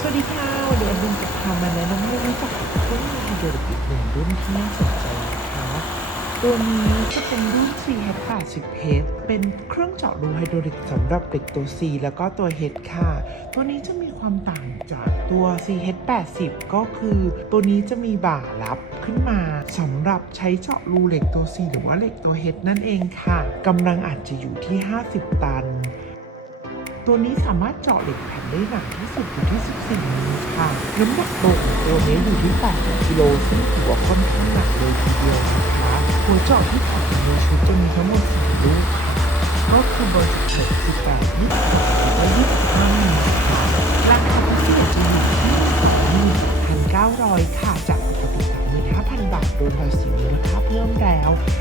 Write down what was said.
สวัสดีค่ะวันนี้แนะนำให้รู้จักเครื่องมือไฮโดรลิกหนึ่งรุ่นที่น่าสนใจนะคะตัวนี้จะเป็นรุ่น CH80H เป็นเครื่องเจาะรูไฮโดรลิกสำหรับเด็กตัว C แล้วก็ตัว H ค่ะ ตัวนี้จะมีความต่างจากตัว CH80 ก็คือตัวนี้จะมีบ่ารับขึ้นมาสำหรับใช้เจาะรูเหล็กตัว C หรือว่าเหล็กตัว H นั่นเองค่ะกำลังอาจจะอยู่ที่ 50 ตัน ตัวนี้สามารถเจาะเหล็กแผ่นได้หนาที่สุดอยู่ที่ 14มิลค่ะน้ำหนักตัวของตัวนี้อยู่ที่ 8 กิโลซึ่งถือว่าค่อนข้างหนักเลยทีเดียวนะคะหัวเจาะที่ถอดในชุดจะมีทั้งหมด3ลูกค่ะก็คือเบอร์16 18 20และ25มิลค่ะราคาพิเศษจะอยู่ที่1,900 ค่ะจากปกติ35,000บาทโดยภาษีมูลค่าเพิ่มแล้ว